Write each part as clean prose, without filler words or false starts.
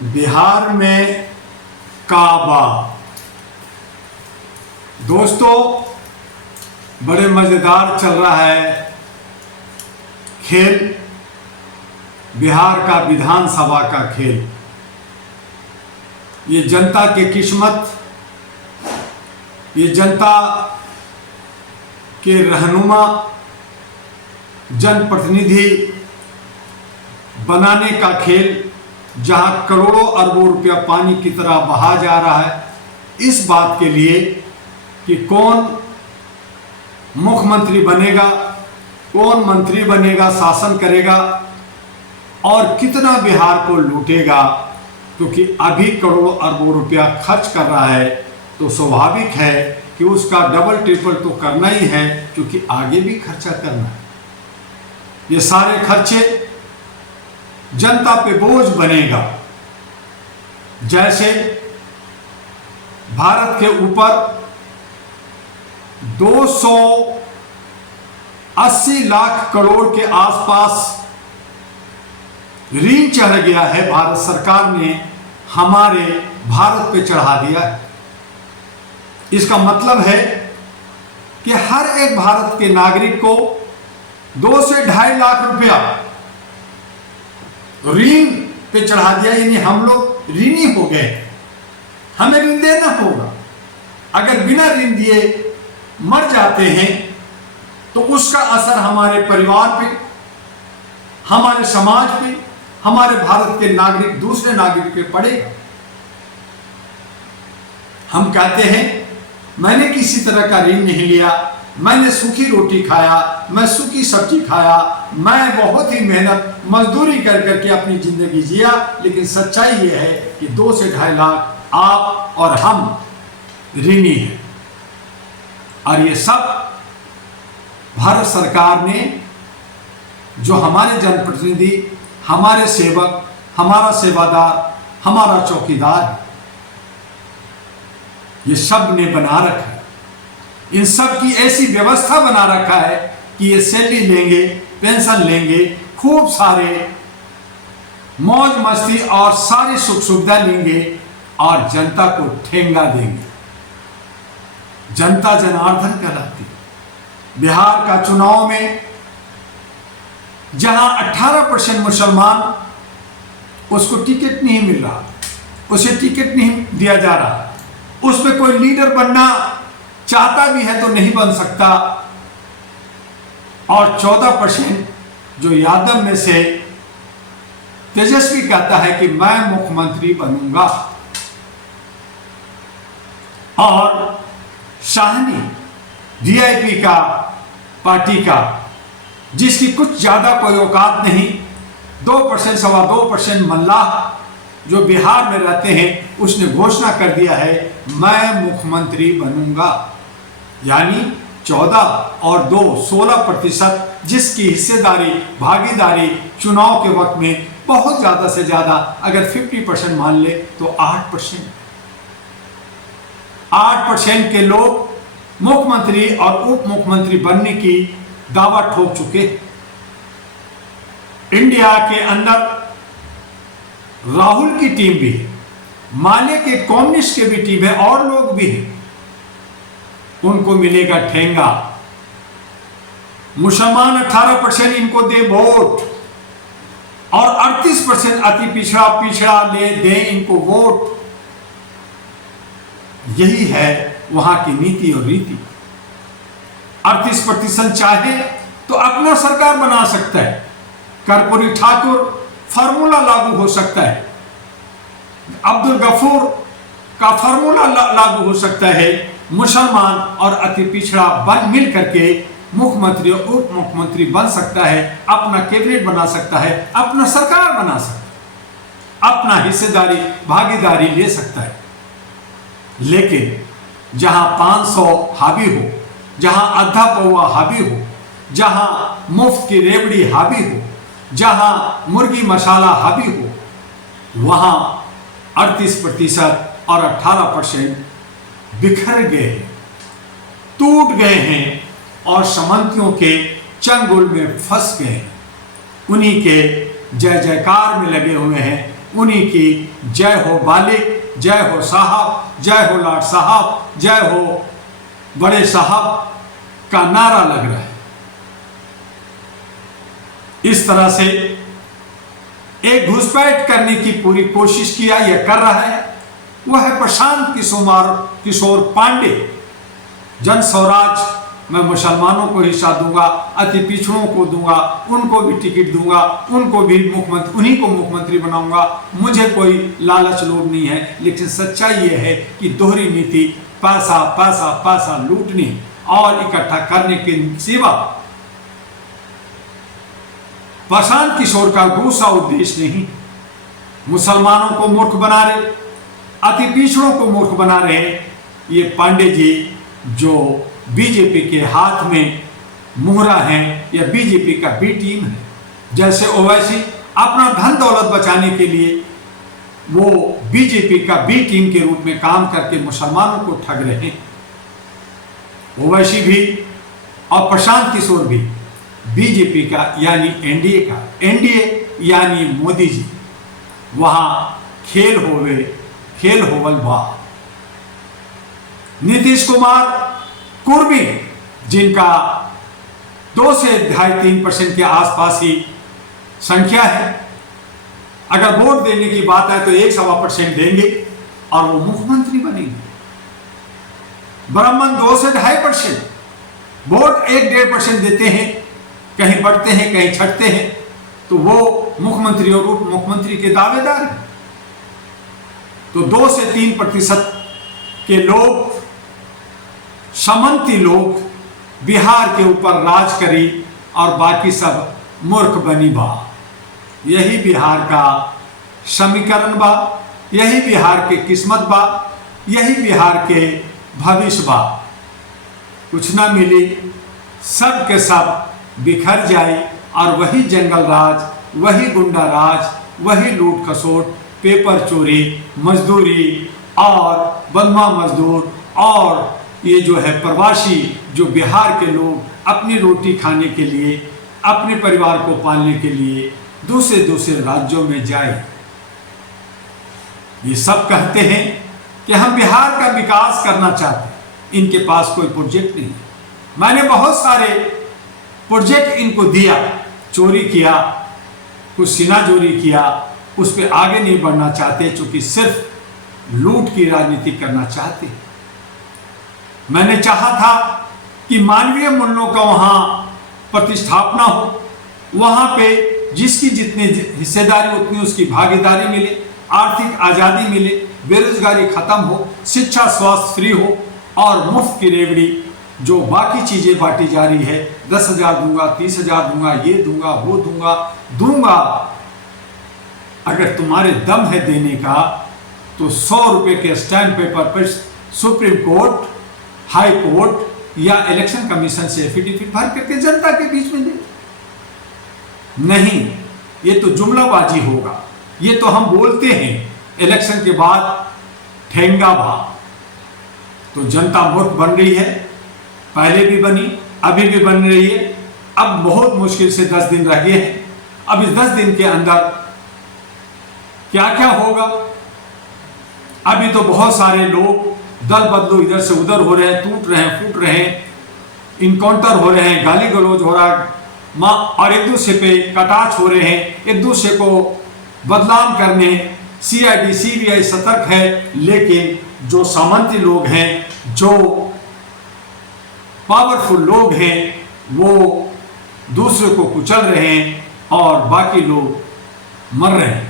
बिहार में काबा। दोस्तों, बड़े मजेदार चल रहा है खेल, बिहार का विधानसभा का खेल। ये जनता की किस्मत, ये जनता के रहनुमा, जनप्रतिनिधि बनाने का खेल, जहां करोड़ों अरबों रुपया पानी की तरह बहा जा रहा है इस बात के लिए कि कौन मुख्यमंत्री बनेगा, कौन मंत्री बनेगा, शासन करेगा और कितना बिहार को लूटेगा। क्योंकि अभी करोड़ों अरबों रुपया खर्च कर रहा है तो स्वाभाविक है कि उसका डबल ट्रिपल तो करना ही है, क्योंकि आगे भी खर्चा करना है। ये सारे खर्चे जनता पे बोझ बनेगा। जैसे भारत के ऊपर 280 लाख करोड़ के आसपास ऋण चढ़ गया है, भारत सरकार ने हमारे भारत पे चढ़ा दिया है। इसका मतलब है कि हर एक भारत के नागरिक को 2 से 2.5 लाख रुपया ऋण पे चढ़ा दिया, यानी हम लोग ऋणी हो गए, हमें ऋण देना होगा। अगर बिना ऋण दिए मर जाते हैं तो उसका असर हमारे परिवार पे, हमारे समाज पे, हमारे भारत के नागरिक दूसरे नागरिक पे पड़ेगा। हम कहते हैं मैंने किसी तरह का ऋण नहीं लिया, मैंने सूखी रोटी खाया, मैं सूखी सब्जी खाया, मैं बहुत ही मेहनत मजदूरी कर करके अपनी जिंदगी जिया। लेकिन सच्चाई ये है कि 2 से 2.5 लाख आप और हम ऋणी हैं। और ये सब भारत सरकार ने, जो हमारे जनप्रतिनिधि, हमारे सेवक, हमारा सेवादार, हमारा चौकीदार है, ये सब ने बना रखा है। इन सब की ऐसी व्यवस्था बना रखा है कि ये सैलरी लेंगे, पेंशन लेंगे, खूब सारे मौज मस्ती और सारी सुख सुविधा लेंगे और जनता को ठेंगा देंगे। जनता जनार्दन कहलाती है। बिहार का चुनाव में जहां 18% मुसलमान, उसको टिकट नहीं मिल रहा, उसे टिकट नहीं दिया जा रहा, उसमें कोई लीडर बनना चाहता भी है तो नहीं बन सकता, और 14% जो यादव में से तेजस्वी कहता है कि मैं मुख्यमंत्री बनूंगा, और शाहनी वीआईपी का पार्टी का, जिसकी कुछ ज्यादा कोई औकात नहीं, 2% 2.25% मल्लाह जो बिहार में रहते हैं, उसने घोषणा कर दिया है मैं मुख्यमंत्री बनूंगा। यानी 14 और 2 16%, जिसकी हिस्सेदारी, भागीदारी चुनाव के वक्त में बहुत ज्यादा से ज्यादा, अगर 50% मान ले तो 8% के लोग मुख्यमंत्री और उप मुख्यमंत्री बनने की दावा ठोक चुके। इंडिया के अंदर राहुल की टीम भी है, माले के कम्युनिस्ट के भी टीम है, और लोग भी हैं, उनको मिलेगा ठेंगा। मुसलमान 18% इनको दे वोट और 38% अति पिछड़ा ले दे इनको वोट। यही है वहां की नीति और रीति। 38% चाहे तो अपना सरकार बना सकता है, कर्पूरी ठाकुर फार्मूला लागू हो सकता है, अब्दुल गफूर का फार्मूला लागू हो सकता है। मुसलमान और अति पिछड़ा बन मिल करके मुख्यमंत्री और उप मुख्यमंत्री बन सकता है, अपना कैबिनेट बना सकता है, अपना सरकार बना सकता है, अपना हिस्सेदारी भागीदारी ले सकता है। लेकिन जहां 500 हावी हो, जहां आधा पौवा हावी हो, जहां मुफ्त की रेवड़ी हावी हो, जहां मुर्गी मसाला हावी हो, वहां 38% और 18% बिखर गए हैं, टूट गए हैं और सामंतियों के चंगुल में फंस गए हैं। उन्हीं के जय जयकार में लगे हुए हैं उन्हीं की जय हो बालिक, जय हो साहब, जय हो लाट साहब, जय हो बड़े साहब का नारा लग रहा है। इस तरह से एक घुसपैठ करने की पूरी कोशिश किया या कर रहा है वह है प्रशांत किशोर पांडे। जन स्वराज, मैं मुसलमानों को हिस्सा दूंगा, अति पिछड़ों को दूंगा, उनको भी टिकट दूंगा, उनको भी मुख्यमंत्री, उन्हीं को मुख्यमंत्री बनाऊंगा, मुझे कोई लालच लोभ नहीं है। लेकिन सच्चाई यह है कि दोहरी नीति पैसा पैसा पैसा लूटने और इकट्ठा करने के सिवा प्रशांत किशोर का दूसरा उद्देश्य नहीं। मुसलमानों को मूर्ख बना रहे, अति पिछड़ों को मूर्ख बना रहे ये पांडे जी, जो बीजेपी के हाथ में मुहरा हैं या बीजेपी का बी टीम है। जैसे ओवैसी अपना धन दौलत बचाने के लिए वो बीजेपी का बी टीम के रूप में काम करके मुसलमानों को ठग रहे हैं, ओवैसी भी और प्रशांत किशोर भी बीजेपी का यानी एनडीए का, एनडीए यानी मोदी जी। वहां खेल होवल बा। नीतीश कुमार कुर्मी, जिनका 2 से 2.5-3% के आसपास ही संख्या है, अगर वोट देने की बात है तो 1-1.25% देंगे और वो मुख्यमंत्री बनेंगे। ब्राह्मण 2 से 2.5% वोट 1-1.5% देते हैं, कहीं बढ़ते हैं कहीं छटते हैं, तो वो मुख्यमंत्री और उप मुख्यमंत्री के दावेदार हैं। तो 2 से 3% के लोग, सामंती लोग बिहार के ऊपर राज करी और बाकी सब मूर्ख बनी बा। यही बिहार का समीकरण बा, यही बिहार के किस्मत बा, यही बिहार के भविष्य बा। कुछ ना मिली, सब के सब बिखर जाए और वही जंगल राज, वही गुंडा राज, वही लूट खसोट, पेपर चोरी, मजदूरी और बंधुआ मजदूर और ये जो है प्रवासी, जो बिहार के लोग अपनी रोटी खाने के लिए, अपने परिवार को पालने के लिए दूसरे राज्यों में जाए। ये सब कहते हैं कि हम बिहार का विकास करना चाहते हैं, इनके पास कोई प्रोजेक्ट नहीं है। मैंने बहुत सारे प्रोजेक्ट इनको दिया, चोरी किया, कुछ सीनाजोरी किया, उस पर आगे नहीं बढ़ना चाहते, चूंकि सिर्फ लूट की राजनीति करना चाहते। मैंने चाहा था कि मानवीय मूल्यों का वहां प्रतिस्थापना हो, वहां पे जिसकी जितनी हिस्सेदारी उतनी उसकी भागीदारी मिले, आर्थिक आज़ादी मिले, बेरोजगारी खत्म हो, शिक्षा स्वास्थ्य फ्री हो और मुफ्त की रेवड़ी जो बाकी चीजें बांटी जा रही है, 10,000 दूंगा, 30,000 दूंगा, ये दूंगा, वो दूंगा। अगर तुम्हारे दम है देने का तो 100 रुपए के स्टैंप पेपर पर सुप्रीम कोर्ट, हाई कोर्ट या इलेक्शन कमीशन से एफिडेविट भर करके जनता के बीच में दे। नहीं, ये तो जुमलाबाजी होगा। ये तो हम बोलते हैं इलेक्शन के बाद ठेंगा भा। तो जनता मूर्ख बन रही है, पहले भी बनी, अभी भी बन रही है। अब बहुत मुश्किल से 10 दिन रह गए हैं। अब इस 10 दिन के अंदर क्या क्या होगा? अभी तो बहुत सारे लोग दल बदलू इधर से उधर हो रहे हैं, टूट रहे हैं, फूट रहे हैं, इनकाउंटर हो रहे हैं, गाली गलौज हो रहा है और एक दूसरे पे कटाक्ष हो रहे हैं, एक दूसरे को बदनाम करने। CID CBI सतर्क है, लेकिन जो सामंती लोग हैं, जो पावरफुल लोग हैं, वो दूसरे को कुचल रहे हैं और बाकी लोग मर रहे हैं।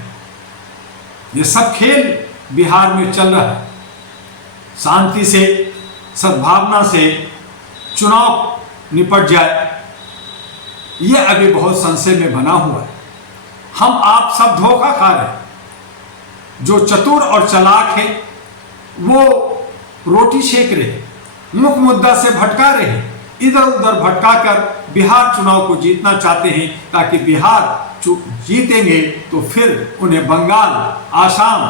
ये सब खेल बिहार में चल रहा है। शांति से, सद्भावना से चुनाव निपट जाए, ये अभी बहुत संशय में बना हुआ है। हम आप सब धोखा खा रहे हैं। जो चतुर और चालाक है वो रोटी सेक रहे, मुख्य मुद्दा से भटका रहे हैं, इधर उधर भटकाकर बिहार चुनाव को जीतना चाहते हैं, ताकि बिहार जीतेंगे तो फिर उन्हें बंगाल, आसाम,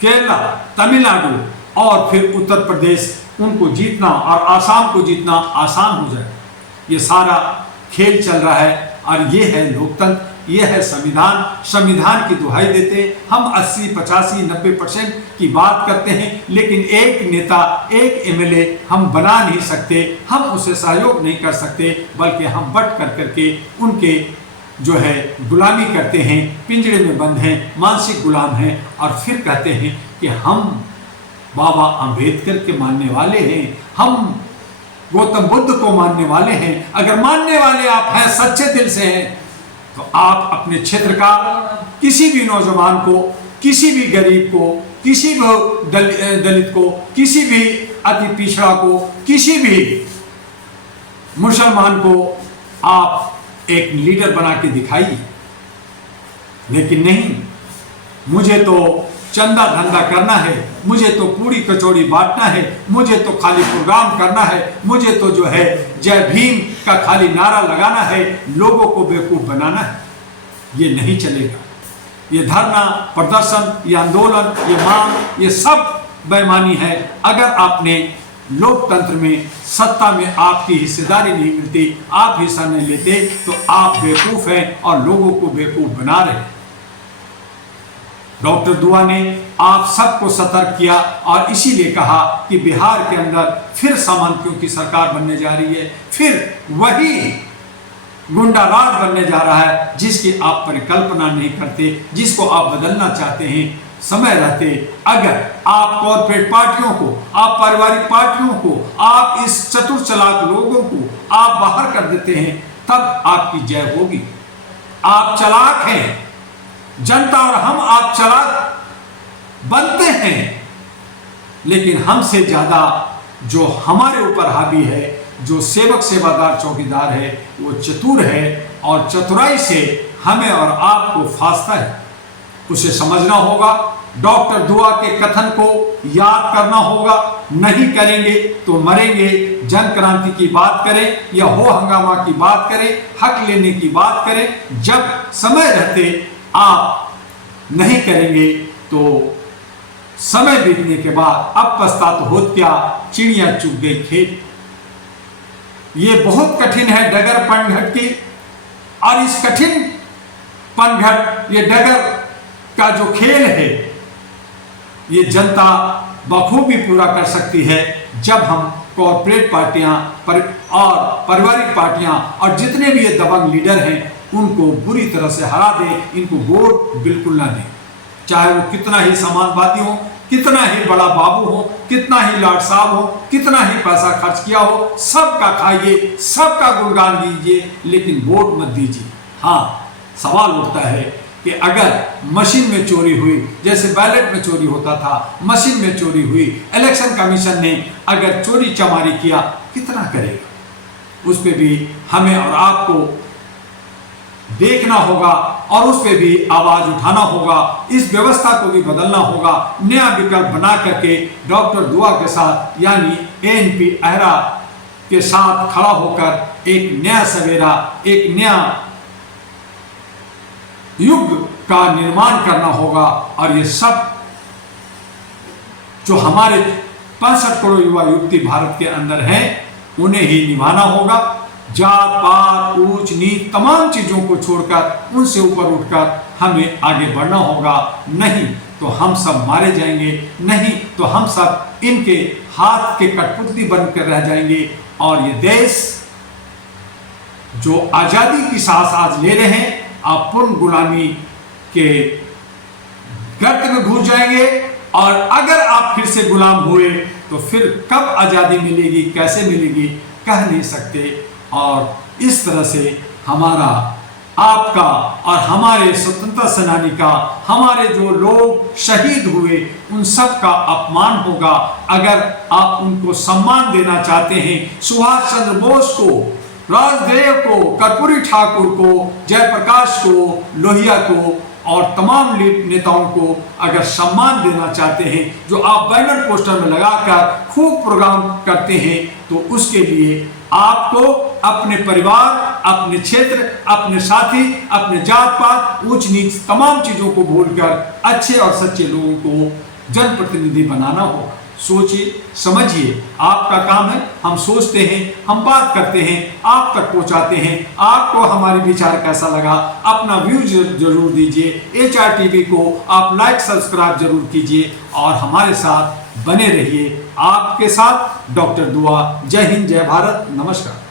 केरला, तमिलनाडु और फिर उत्तर प्रदेश उनको जीतना और आसाम को जीतना आसान हो जाए। ये सारा खेल चल रहा है और ये है लोकतंत्र, यह है संविधान। संविधान की दुहाई देते हम 80, 85, 90% की बात करते हैं, लेकिन एक नेता, एक एमएलए हम बना नहीं सकते, हम उसे सहयोग नहीं कर सकते, बल्कि हम बट कर करके उनके जो है गुलामी करते हैं, पिंजड़े में बंद हैं, मानसिक गुलाम हैं, और फिर कहते हैं कि हम बाबा अंबेडकर के मानने वाले हैं, हम गौतम बुद्ध को मानने वाले हैं। अगर मानने वाले आप हैं, सच्चे दिल से हैं, तो आप अपने क्षेत्र का किसी भी नौजवान को, किसी भी गरीब को, किसी भी दलित को, किसी भी अति पिछड़ा को, किसी भी मुसलमान को आप एक लीडर बना के दिखाइए। लेकिन नहीं, मुझे तो चंदा धंधा करना है, मुझे तो पूरी कचौड़ी बांटना है, मुझे तो खाली प्रोग्राम करना है, मुझे तो जो है जय भीम का खाली नारा लगाना है, लोगों को बेवकूफ बनाना है। ये नहीं चलेगा। ये धरना, प्रदर्शन, ये आंदोलन, ये मांग, ये सब बेईमानी है। अगर आपने लोकतंत्र में, सत्ता में आपकी हिस्सेदारी नहीं मिलती, आप हिस्सा नहीं लेते, तो आप बेवकूफ हैं और लोगों को बेवकूफ बना रहे हैं। डॉक्टर दुआ ने आप सबको सतर्क किया और इसीलिए कहा कि बिहार के अंदर फिर सामंतियों की सरकार बनने जा रही है, फिर वही गुंडा राज बनने जा रहा है जिसकी आप परिकल्पना नहीं करते, जिसको आप बदलना चाहते हैं। समय रहते अगर आप कॉर्पोरेट पार्टियों को, आप पारिवारिक पार्टियों को, आप इस चतुर चालाक लोगों को आप बाहर कर देते हैं, तब आपकी जय होगी। आप चालाक हैं, जनता और हम आप चालाक बनते हैं, लेकिन हमसे ज्यादा जो हमारे ऊपर हावी है, जो सेवक सेवादार चौकीदार है, वो चतुर है और चतुराई से हमें और आपको फासता है। उसे समझना होगा, डॉक्टर दुआ के कथन को याद करना होगा। नहीं करेंगे तो मरेंगे। जन क्रांति की बात करें या हो हंगामा की बात करें, हक लेने की बात करें, जब समय रहते आप नहीं करेंगे तो समय बीतने के बाद अब पछतात होत क्या, चिड़िया चुग गई खेत। ये बहुत कठिन है डगर पनघट की, और इस कठिन पनघट, ये डगर का जो खेल है, ये जनता बखूबी पूरा कर सकती है जब हम कॉर्पोरेट पार्टियां और पारिवारिक पार्टियां और जितने भी ये दबंग लीडर हैं उनको बुरी तरह से हरा दें, इनको वोट बिल्कुल ना दें। चाहे वो कितना ही समाजवादी हो, कितना ही बड़ा बाबू हो, कितना ही लाट साहब हो, कितना ही पैसा खर्च किया हो, सबका खाइए, सबका गुणगान कीजिए, लेकिन वोट मत दीजिए। हाँ, सवाल उठता है कि अगर मशीन में चोरी हुई, जैसे बैलेट में चोरी होता था, मशीन में चोरी हुई, इलेक्शन कमीशन ने अगर चोरी चमारी किया, कितना करेगा? उस पर भी हमें और आपको देखना होगा और उस पर भी आवाज उठाना होगा। इस व्यवस्था को भी बदलना होगा, नया विकल्प बना करके डॉक्टर दुआ के साथ यानी एएनपी अहरा के साथ खड़ा होकर एक नया सवेरा, एक नया युग का निर्माण करना होगा। और ये सब जो हमारे 65 करोड़ युवा युवती भारत के अंदर हैं, उन्हें ही निभाना होगा। जात पात, ऊंच नीच, तमाम चीजों को छोड़कर उनसे ऊपर उठकर हमें आगे बढ़ना होगा। नहीं तो हम सब मारे जाएंगे, नहीं तो हम सब इनके हाथ के कठपुतली बनकर रह जाएंगे। और ये देश जो आजादी की सांस आज ले रहे हैं, आप पूर्ण गुलामी के गर्त में घुस जाएंगे। और अगर आप फिर से गुलाम हुए तो फिर कब आजादी मिलेगी, कैसे मिलेगी, कह नहीं सकते। और इस तरह से हमारा, आपका और हमारे स्वतंत्रता सेनानी का, हमारे जो लोग शहीद हुए, उन सब का अपमान होगा। अगर आप उनको सम्मान देना चाहते हैं, सुभाष चंद्र बोस को, राजदेव को, कर्पूरी ठाकुर को, जयप्रकाश को, लोहिया को और तमाम नेताओं को अगर सम्मान देना चाहते हैं, जो आप बैनर पोस्टर में लगाकर खूब प्रोग्राम करते हैं, तो उसके लिए आपको अपने परिवार, अपने क्षेत्र, अपने साथी, अपने जात पात, ऊंच नीच तमाम चीजों को भूलकर अच्छे और सच्चे लोगों को जनप्रतिनिधि बनाना होगा। सोचिए, समझिए। आपका काम है, हम सोचते हैं, हम बात करते हैं, आप तक पहुंचाते हैं। आपको हमारी विचार कैसा लगा, अपना व्यू जरूर दीजिए। HRTV को आप लाइक सब्सक्राइब जरूर कीजिए और हमारे साथ बने रहिए। आपके साथ डॉक्टर दुआ। जय हिंद, जय भारत, नमस्कार।